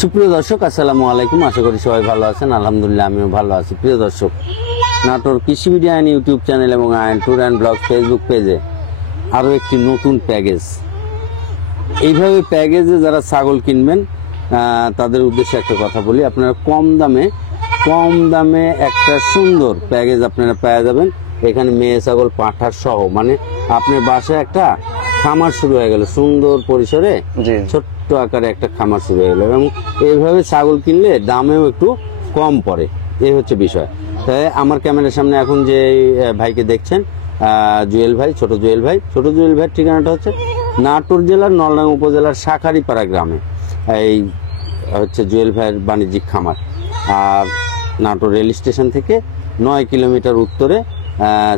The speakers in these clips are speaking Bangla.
সুপ্রিয় দর্শক, আসসালামু আলাইকুম। আশা করি সবাই ভালো আছেন। আলহামদুলিল্লাহ আমিও ভালো আছি। প্রিয় দর্শক, নাটোর কৃষি মিডিয়া অ্যান্ড ইউটিউব চ্যানেল এবং ion tour and blog Facebook পেজে আরও একটি নতুন প্যাকেজ। এইভাবে প্যাকেজে যারা ছাগল কিনবেন তাদের উদ্দেশ্যে একটা কথা বলি, আপনারা কম দামে একটা সুন্দর প্যাকেজ আপনারা পেয়ে যাবেন। এখানে মেয়ে ছাগল পাঁঠার সহ, মানে আপনার বাসায় একটা খামার শুরু হয়ে গেল, সুন্দর পরিসরে ছোট্ট আকারে একটা খামার শুরু হয়ে গেল। এবং এইভাবে ছাগল কিনলে দামেও একটু কম পড়ে, এই হচ্ছে বিষয়। তাই আমার ক্যামেরার সামনে এখন যে ভাইকে দেখছেন, জুয়েল ভাই, ছোট জুয়েল ভাইয়ের ঠিকানাটা হচ্ছে নাটোর জেলার নলডাঙ্গা উপজেলার শাখারিপাড়া গ্রামে। এই হচ্ছে জুয়েল ভাইয়ের বাণিজ্যিক খামার। আর নাটোর রেল স্টেশন থেকে 9 কিলোমিটার উত্তরে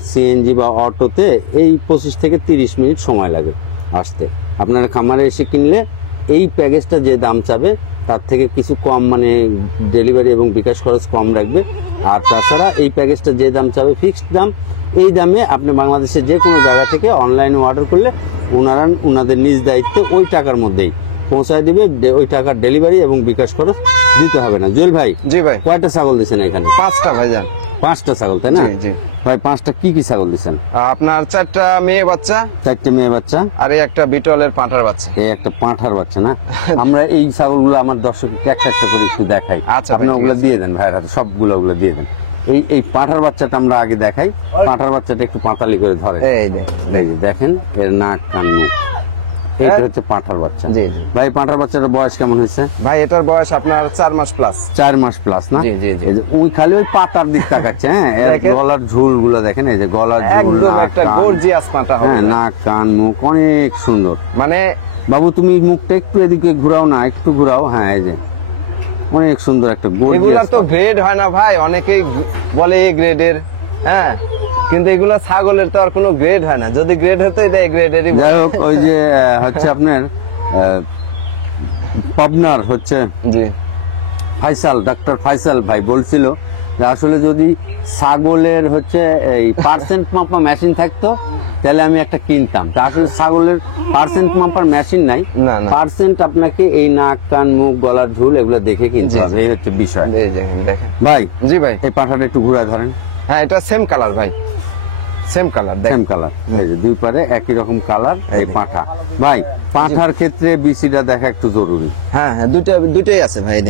সিএনজি বা অটোতে এই 25 থেকে 30 মিনিট সময় লাগে আসতে। আপনারা খামারে এসে কিনলে এই প্যাকেজটা যে দাম চাবে তার থেকে কিছু কম, মানে ডেলিভারি এবং বিকাশ খরচ কম রাখবে। আর তাছাড়া এই প্যাকেজটা যে দাম চাবে ফিক্সড দাম, এই দামে আপনি বাংলাদেশের যে কোনো জায়গা থেকে অনলাইনে অর্ডার করলে ওনাদের নিজ দায়িত্বে ওই টাকার মধ্যেই পৌঁছায় দিবে। ওই টাকার ডেলিভারি এবং বিকাশ খরচ দিতে হবে না। জুয়েল ভাই, জি ভাই, কয়টা ছাগল দিচ্ছেন এখানে? 5টা ভাইজান। 5টা ছাগল, তাই না? জি। ভাই 5টা কি ছাগল দিচ্ছেন? আপনার 4টা মেয়ে বাচ্চা, 4টে মেয়ে বাচ্চা, আর এই একটা বিটলের পাঁঠার বাচ্চা। এই একটা পাঁঠার বাচ্চা না? আমরা এই ছাগলগুলো আমার দর্শককে একটা করে একটু দেখাই। আচ্ছা, আপনি ওগুলো দিয়ে দেন ভাইয়ের হাতে, সবগুলো ওগুলো দিয়ে দেন। এই পাঁঠার বাচ্চাটা আমরা আগে দেখাই। পাঁঠার বাচ্চাটা একটু পাতালি করে ধরে, এই যে দেখেন, এর নাক কান মুখ, এইটা হচ্ছে পাঁঠার বাচ্চা। জি। ভাই পাঁঠার বাচ্চাটার বয়স কেমন হয়েছে? ভাই এটার বয়স আপনার 4 মাস প্লাস। 4 মাস প্লাস না? জি। ওই খালি ওই পাতার দিক তাকাচ্ছে। হ্যাঁ, গলার ঝুল গুলো দেখেন, এই যে গলার ঝুল, একদম একটা গর্জিয়াস পাঁঠা হবে। হ্যাঁ, নাক কান মুখ অনেক সুন্দর। মানে বাবু তুমি মুখটা একটু এদিকে ঘুরাও না, একটু ঘুরাও। হ্যাঁ, এই যে অনেক সুন্দর একটা গর্জিয়াস। এগুলা তো গ্রেড হয় না ভাই, অনেকেই বলে এ গ্রেডের, হ্যাঁ, কিন্তু এগুলা ছাগলের তো আর কোনো গ্রেড হয় না। যদি গ্রেড হতো এটা এ গ্রেডেরই। যাই হোক, ওই যে হচ্ছে আপনার পাবনার হচ্ছে জি ডাক্তার ফাইসাল ভাই বলছিল যে আসলে যদি ছাগলের হচ্ছে এই পার্সেন্ট মাপা মেশিন থাকতো তাহলে আমি একটা কিনতাম। তা আসলে ছাগলের পার্সেন্ট মাপার মেশিন নাই। পার্সেন্ট আপনাকে এই নাক কান মুখ গলার ঝুল এগুলো দেখে কিনতে হবে, এই হচ্ছে বিষয়। দেখেন ভাই, জি ভাই, এই পাঁঠাটা একটু ঘুরায় ধরেন। হ্যাঁ, এটা সেম কালার ভাই, সেম কালার। এই যে দুই পারে একই রকম কালার এই পাঁঠা। ভাই পাঁঠার ক্ষেত্রে বিসিটা দেখা একটু জরুরি। হ্যাঁ, দুইটাই আছে ভাই,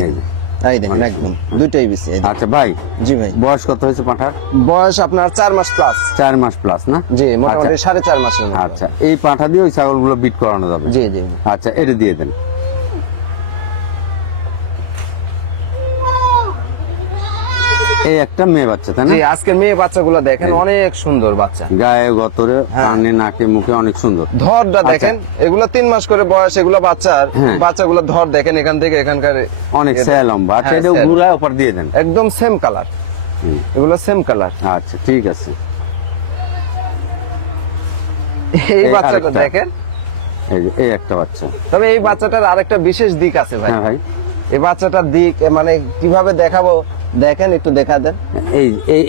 দেখেন একদম দুইটাই বিসি। আচ্ছা ভাই, জি ভাই, বয়স কত হয়েছে পাঁঠার? বয়স আপনার 4 মাস প্লাস। 4 মাস প্লাস না? জি, মোটামুটি 4.5 মাসের মতো। আচ্ছা, এই পাঁঠা দিয়ে ওই ছাগলগুলো বিট করানো যাবে? জি। আচ্ছা, এটা দিয়ে দেন। এই একটা মেয়ে বাচ্চা, তাই না? জি, আজকে মেয়ে বাচ্চাগুলো দেখেন অনেক সুন্দর বাচ্চা, গায়ে গতরে কানে নাকে মুখে অনেক সুন্দর। ধরটা দেখেন, এগুলো 3 মাস করে বয়স। এগুলো বাচ্চাগুলো ধর দেখেন, এখান থেকে এখানকার অনেক ছায়া লম্বা। আচ্ছা, এটা ঘুরায় উপর দিয়ে দেন। একদম সেম কালার, এগুলো সেম কালার। আচ্ছা, ঠিক আছে। এই বাচ্চাটা দেখেন, এই একটা বাচ্চা। তবে এই বাচ্চাটার আরেকটা বিশেষ দিক আছে ভাই। হ্যাঁ ভাই, এই বাচ্চাটার দিক মানে কিভাবে দেখাবো দেখেন, একটু দেখা দেন।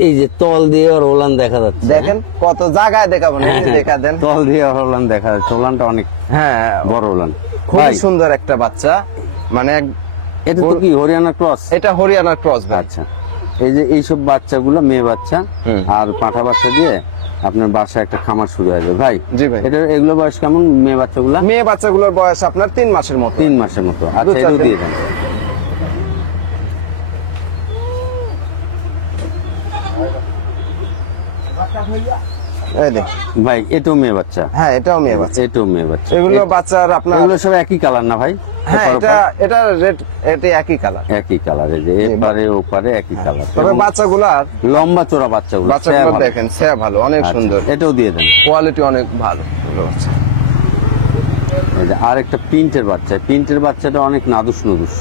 এই যে তল দিয়ে ওর ওলান দেখা যাচ্ছে, দেখেন কত জায়গায় দেখাবো না, দেখা দেন। তল দিয়ে ওর ওলান দেখা যাচ্ছে, ওলানটা অনেক বড় ওলান, খুব সুন্দর একটা বাচ্চা। মানে এটা তো কি হরিয়ানা ক্রস? এটা হরিয়ানা ক্রস ভাই। আচ্ছা, এই যে এইসব বাচ্চাগুলো মেয়ে বাচ্চা আর পাঁঠা বাচ্চা দিয়ে আপনার বাসায় একটা খামার শুরু হয়ে যাবে। ভাই জি ভাই, এগুলো বয়স কেমন মেয়ে বাচ্চাগুলো? মেয়ে বাচ্চাগুলোর বয়স আপনার 3 মাসের মতো। 3 মাসের মতো। আচ্ছা, এটাও দিয়ে দেন। ভাই এটাও মেয়ে বাচ্চা? হ্যাঁ, এটাও মেয়ে বাচ্চা। এটাও মেয়ে বাচ্চা। এগুলো বাচ্চার আপনার এগুলো সব একই কালার না ভাই? হ্যাঁ, এটা রেড, এটা একই কালার। একই কালার, এই যে এপারে ওপারে একই কালার। তবে বাচ্চাগুলার লম্বা চড়া বাচ্চাগুলো দেখেন, ছায়া ভালো, অনেক সুন্দর। এটাও দিয়ে দেন। কোয়ালিটি অনেক ভালো বাচ্চা। আর একটা প্রিন্টের বাচ্চা, প্রিন্টের বাচ্চাটা অনেক নাদুস।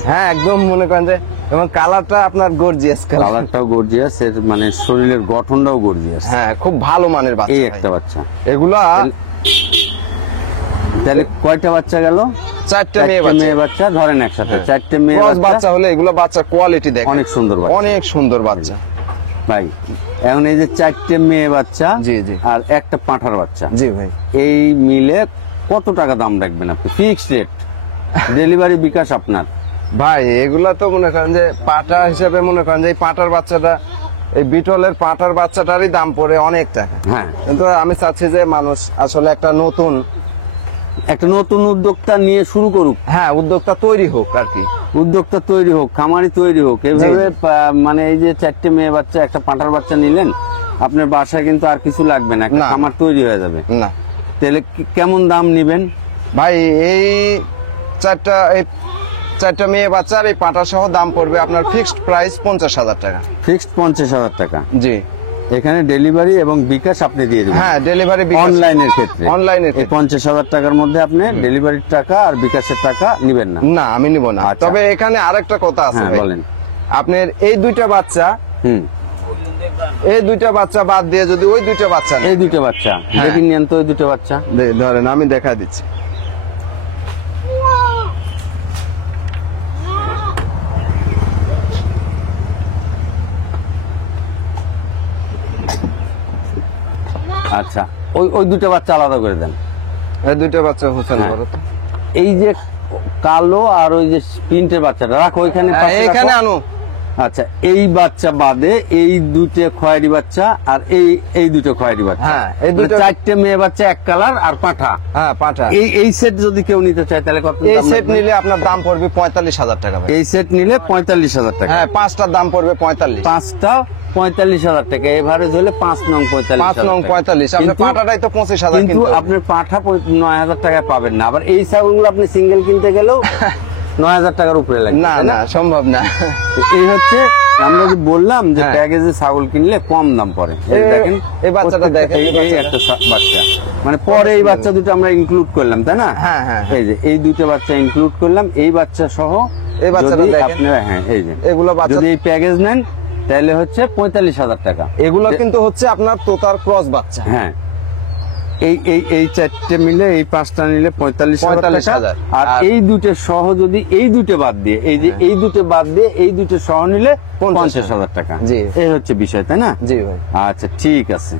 হ্যাঁ, একদম মনে করেন যে, এবং কালারটা আপনার গর্জিয়াস, কালারটাও গর্জিয়াস, এর মানে শরীরের গঠনটাও গর্জিয়াস। হ্যাঁ, খুব ভালো মানের বাচ্চা। এই একটা বাচ্চা। এগুলা তাহলে কয়টা বাচ্চা গেল? 4টে মেয়ে বাচ্চা ধরেন একসাথে 4টে মেয়ে বাচ্চা হলে এগুলো বাচ্চা কোয়ালিটি দেখেন অনেক সুন্দর, অনেক সুন্দর বাচ্চা ভাই। এখন এই যে 4টে মেয়ে বাচ্চা, জি আর একটা পাঁঠার বাচ্চা, জি ভাই, এই মিলে কত টাকা দাম রাখবেন আপনি? ফিক্সড রেট, ডেলিভারি বিকাশ আপনার? ভাই এগুলা তো মনে করেন যে পাটা হিসেবে মনে করেন যে এই পাটার বাচ্চাটা, এই বিটলের পাটার বাচ্চাটারই দাম পড়ে অনেক টাকা। হ্যাঁ, কিন্তু আমি চাচ্ছি যে মানুষ আসলে একটা নতুন উদ্যোক্তা নিয়ে শুরু করুক, হ্যাঁ উদ্যোক্তা তৈরি হোক আর কি। উদ্যোক্তা তৈরি হোক, খামারি তৈরি হোক। এভাবে মানে এই যে 4টে মেয়ে বাচ্চা, একটা পাঁঠার বাচ্চা নিলেন, আপনার বাসায় কিন্তু আর কিছু লাগবে না, একটা না। খামার তৈরি হয়ে যাবে। না তাহলে কেমন দাম নিবেন? ভাই এই চারটা মেয়ে বাচ্চার এই পাটা সহ দাম পড়বে আপনার ফিক্সড প্রাইস 50,000 টাকা। ফিক্সড 50,000 টাকা। জি, এখানে ডেলিভারি এবং বিকাশ আপনি দিয়ে দেবেন। হ্যাঁ ডেলিভারি অনলাইনের ক্ষেত্রে, অনলাইনের এই 50,000 টাকার মধ্যে আপনি ডেলিভারির টাকা আর বিকাশের টাকা নিবেন না? না আমি নিব না। আচ্ছা। তবে এখানে আরেকটা কথা আছে হ্যাঁ ভাই। বলেন। আপনার এই দুইটা বাচ্চা, এই দুইটা বাচ্চা বাদ দিয়ে যদি ওই দুইটা বাচ্চা নেন, এই দুটো বাচ্চা হ্যাঁ। দেখি নেন তো, ওই দুটো বাচ্চা ধরেন আমি দেখা দিচ্ছি। আচ্ছা, ওই দুটো বাচ্চা আলাদা করে দেন। এই দুইটা বাচ্চা হোসেন হ্যাঁ। বড় তো। এই যে কালো আর ওই যে প্রিন্টের বাচ্চাটা রাখো ওইখানে, হ্যাঁ, পাশে এখানে রাখো। আনো। আচ্ছা, এই বাচ্চা বাদে এই দুটো খয়েরি বাচ্চা আর এই দুটো খয়েরি বাচ্চা, হ্যাঁ, এই দুটো- 4টে মেয়ে বাচ্চা, এক কালার আর পাঠা। হ্যাঁ পাঠা। এই সেট যদি কেউ নিতে চায় তাহলে কত এই দাম সেট লাগবে? নিলে আপনার দাম পড়বে 45,000 টাকা ভাই। এই সেট নিলে 45,000 টাকা। হ্যাঁ পাঁচটার দাম পড়বে 45। পাঁচটা 45,000 টাকা, এভারেজ হলে 5 নং 45,000 5 নং 45। আপনার কিন্তু- পাটাটাই তো 25,000 কিন্তু কিন্তু আপনার পাঠা 9,000 টাকায় পাবেন না। আবার এই ছাগলগুলো আপনি সিঙ্গেল কিনতে গেলেও 9,000 টাকার উপরে লাগবে। না না সম্ভব না। তো এই হচ্ছে আমরা যে বললাম যে হ্যাঁ। প্যাকেজে ছাগল কিনলে কম দাম পড়ে। এই এই- দেখেন এই বাচ্চাটা দেখেন, এই এই বাচ্চাটা। একটা বাচ্চা, মানে পরে এই বাচ্চা দুটো আমরা ইনক্লুড করলাম, তাই না? হ্যাঁ, হ্যাঁ, এই যে এই দুটো বাচ্চা ইনক্লুড করলাম, এই বাচ্চা সহ এই বাচ্চাটা যদি দেখেন। আপনারা, হ্যাঁ এই যে এগুলো বাচ্চা, যদি এই প্যাকেজ নেন তাহলে হচ্ছে 45,000 টাকা। এগুলো কিন্তু হচ্ছে আপনার তোতার ক্রস বাচ্চা। হ্যাঁ, এই 4টে মিলে এই 5টা নিলে 45,000 টাকা। 45,000 আর এই দুটো সহ যদি এই দুটো বাদ দিয়ে, এই যে এই দুটো বাদ দিয়ে এই দুটো সহ নিলে 50,000 টাকা। জি। এই হচ্ছে বিষয়, তাই না? জি ভাই। আচ্ছা ঠিক আছে।